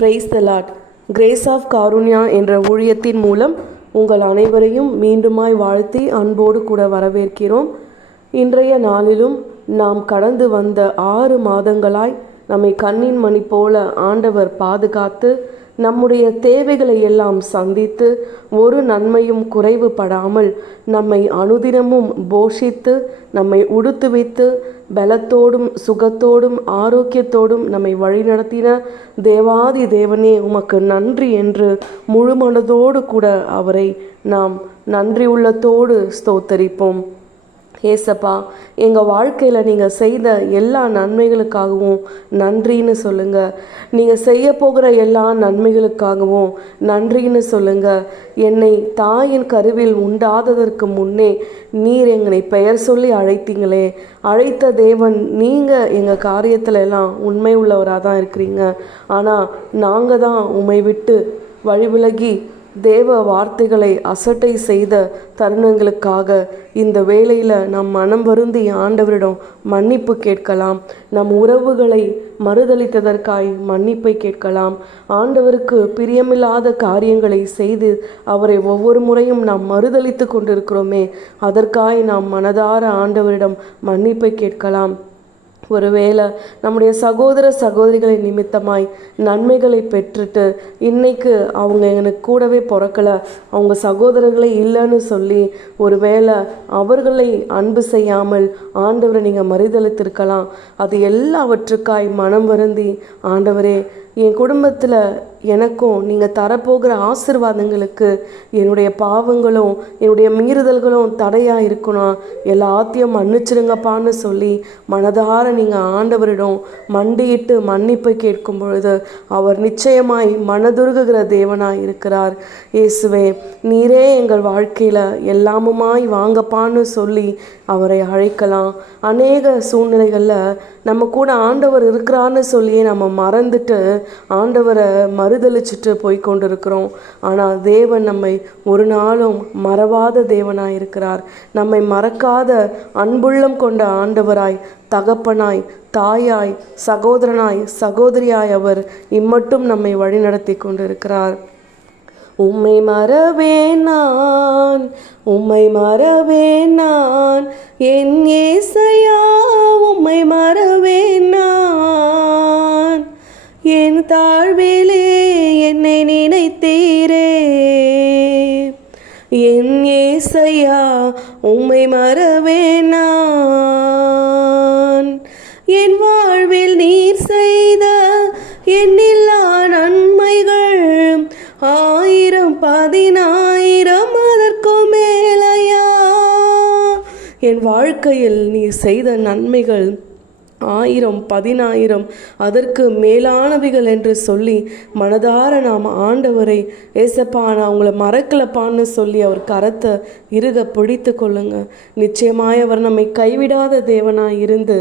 Price the lord. Grace of Karunya என்ற ஊழியத்தின் மூலம் உங்கள் அனைவரையும் மீண்டுமாய் வாழ்த்தி அன்போடு கூட வரவேற்கிறோம். இன்றைய நாளிலும் நாம் கடந்து வந்த 6 மாதங்களாய் நம்மை கண்ணின் மணி போல ஆண்டவர் பாதுகாத்து நம்முடைய தேவைகளை எல்லாம் சந்தித்து ஒரு நன்மையும் குறைவுபடாமல் நம்மை அனுதினமும் போஷித்து நம்மை உடுத்துவித்து பலத்தோடும் சுகத்தோடும் ஆரோக்கியத்தோடும் நம்மை வழிநடத்தின தேவாதி தேவனே உமக்கு நன்றி என்று முழு மனதோடு கூட அவரை நாம் நன்றி உள்ளத்தோடு ஸ்தோத்தரிப்போம். ஏசப்பா, எங்கள் வாழ்க்கையில் நீங்கள் செய்த எல்லா நன்மைகளுக்காகவும் நன்றின்னு சொல்லுங்கள். நீங்கள் செய்ய போகிற எல்லா நன்மைகளுக்காகவும் நன்றின்னு சொல்லுங்கள். என்னை தாயின் கருவில் உண்டாததற்கு முன்னே நீர் எங்களை பெயர் சொல்லி அழைத்தீங்களே, அழைத்த தேவன் நீங்கள் எங்கள் காரியத்தில் எல்லாம் உண்மை உள்ளவராக தான் இருக்கிறீங்க. ஆனால் நாங்கள் தான் உம்மை விட்டு வழிவிலகி தேவ வார்த்தைகளை அசட்டை செய்த தருணங்களுக்காக இந்த வேளையில் நாம் மனம் வருந்தி ஆண்டவரிடம் மன்னிப்பு கேட்கலாம். நம் உறவுகளை மறுதளித்ததற்காய் மன்னிப்பை கேட்கலாம். ஆண்டவருக்கு பிரியமில்லாத காரியங்களை செய்து அவரை ஒவ்வொரு முறையும் நாம் மறுதளித்து கொண்டிருக்கிறோமே, அதற்காய் நாம் மனதார ஆண்டவரிடம் மன்னிப்பை கேட்கலாம். ஒருவேளை நம்முடைய சகோதர சகோதரிகளை நிமித்தமாய் நன்மைகளை பெற்றுட்டு இன்னைக்கு அவங்க எனக்கு கூடவே பிறக்கலை, அவங்க சகோதரர்களே இல்லைன்னு சொல்லி ஒருவேளை அவர்களை அன்பு செய்யாமல் ஆண்டவரை நீங்கள் மறுதளித்திருக்கலாம். அது எல்லாவற்றுக்காய் மனம் வருந்தி, ஆண்டவரே என் குடும்பத்தில் எனக்கும் நீங்கள் தரப்போகிற ஆசீர்வாதங்களுக்கு என்னுடைய பாவங்களும் என்னுடைய மீறுதல்களும் தடையாக இருக்கணும், எல்லாத்தையும் மன்னிச்சிருங்கப்பான்னு சொல்லி மனதார நீங்கள் ஆண்டவரிடம் மண்டியிட்டு மன்னிப்பை கேட்கும் பொழுது அவர் நிச்சயமாய் மனதுருகுகிற தேவனாய் இருக்கிறார். இயேசுவே, நீரே எங்கள் வாழ்க்கையில் எல்லாமுமாய் வாங்கப்பான்னு சொல்லி அவரை அழைக்கலாம். அநேக சூழ்நிலைகளில் நம்ம கூட ஆண்டவர் இருக்கிறான்னு சொல்லியே நம்ம மறந்துட்டு ஆண்டவரை மறுதளிச்சுட்டு போய் கொண்டிருக்கிறோம். ஆனால் தேவன் நம்மை ஒரு நாளும் மறவாத தேவனாய் இருக்கிறார். நம்மை மறக்காத அன்புள்ளம் கொண்ட ஆண்டவராய், தகப்பனாய், தாயாய், சகோதரனாய், சகோதரியாய் அவர் இம்மட்டும் நம்மை வழிநடத்தி கொண்டிருக்கிறார். உம்மை மறவேன் நான், உம்மை மறவேன் நான், என் ஏசையா உம்மை மறவேன் நான், என் தாழ்விலே என்னை நினைத்தீரே, என் ஏசையா உம்மை மறவேன் நான், என் வாழ்வில் நீர் செய்த எண்ணில்லா நன்மைகள் 1000 10,000 அதற்கும் மேலையா. என் வாழ்க்கையில் நீ செய்த நன்மைகள் 1000 10,000 அதற்கு மேலானவைகள் என்று சொல்லி மனதார நாம் ஆண்டவரை, ஏசப்பா நான் அவங்கள மறக்கலப்பான்னு சொல்லி அவர் கரத்தை இறுக பிடித்து கொள்ளுங்க. நிச்சயமாய் அவர் நம்மை கைவிடாத தேவனாய் இருந்து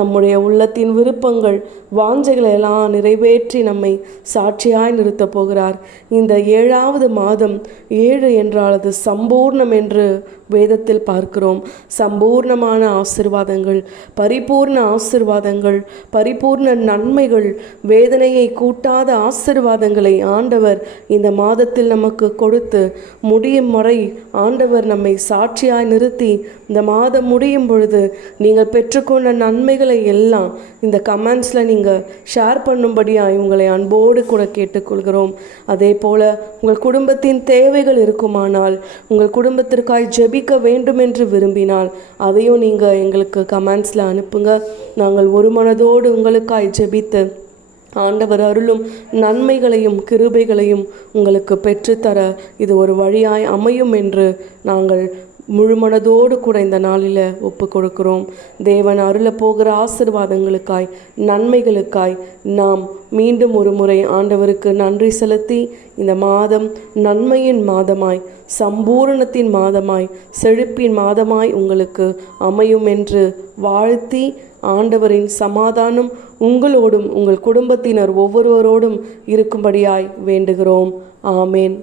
நம்முடைய உள்ளத்தின் விருப்பங்கள் வாஞ்சைகளை எல்லாம் நிறைவேற்றி நம்மை சாட்சியாய் நிறுத்த போகிறார். இந்த 7வது மாதம் 7 என்றால் அது சம்பூர்ணம் என்று வேதத்தில் பார்க்கிறோம். சம்பூர்ணமான ஆசீர்வாதங்கள், பரிபூர்ண ஆசீர்வாதங்கள், பரிபூர்ண நன்மைகள், வேதனையை கூட்டாத ஆசீர்வாதங்களை ஆண்டவர் இந்த மாதத்தில் நமக்கு கொடுத்து முடியும் வரை ஆண்டவர் நம்மை சாட்சியாய் நிறுத்தி இந்த மாதம் முடியும் பொழுது நீங்கள் பெற்றுக்கொண்ட நன்மைகளை எல்லாம் இந்த கமெண்ட்ஸில் நீங்கள் ஷேர் பண்ணும்படியாக உங்களை அன்போடு கூட கேட்டுக்கொள்கிறோம். அதே போல் உங்கள் குடும்பத்தின் தேவைகள் இருக்குமானால், உங்கள் குடும்பத்திற்காய் ஜெபிக்க வேண்டும் என்று விரும்பினால் அதையும் நீங்கள் எங்களுக்கு கமெண்ட்ஸில் அனுப்புங்க. நாங்கள் ஒரு மனதோடு உங்களுக்காய் ஜெபித்து ஆண்டவர் அருளும் நன்மைகளையும் கிருபைகளையும் உங்களுக்கு பெற்றுத்தர இது ஒரு வழியாய் அமையும் என்று நாங்கள் முழு மனதோடு கூட இந்த நாளில் ஒப்பு கொடுக்கிறோம். தேவன் அருள போகிற ஆசீர்வாதங்களுக்காய் நன்மைகளுக்காய் நாம் மீண்டும் ஒரு முறை ஆண்டவருக்கு நன்றி செலுத்தி இந்த மாதம் நன்மையின் மாதமாய், சம்பூரணத்தின் மாதமாய், செழிப்பின் மாதமாய் உங்களுக்கு அமையும் என்று வாழ்த்தி ஆண்டவரின் சமாதானம் உங்களோடும் உங்கள் குடும்பத்தினர் ஒவ்வொருவரோடும் இருக்கும்படியாய் வேண்டுகிறோம். ஆமேன்.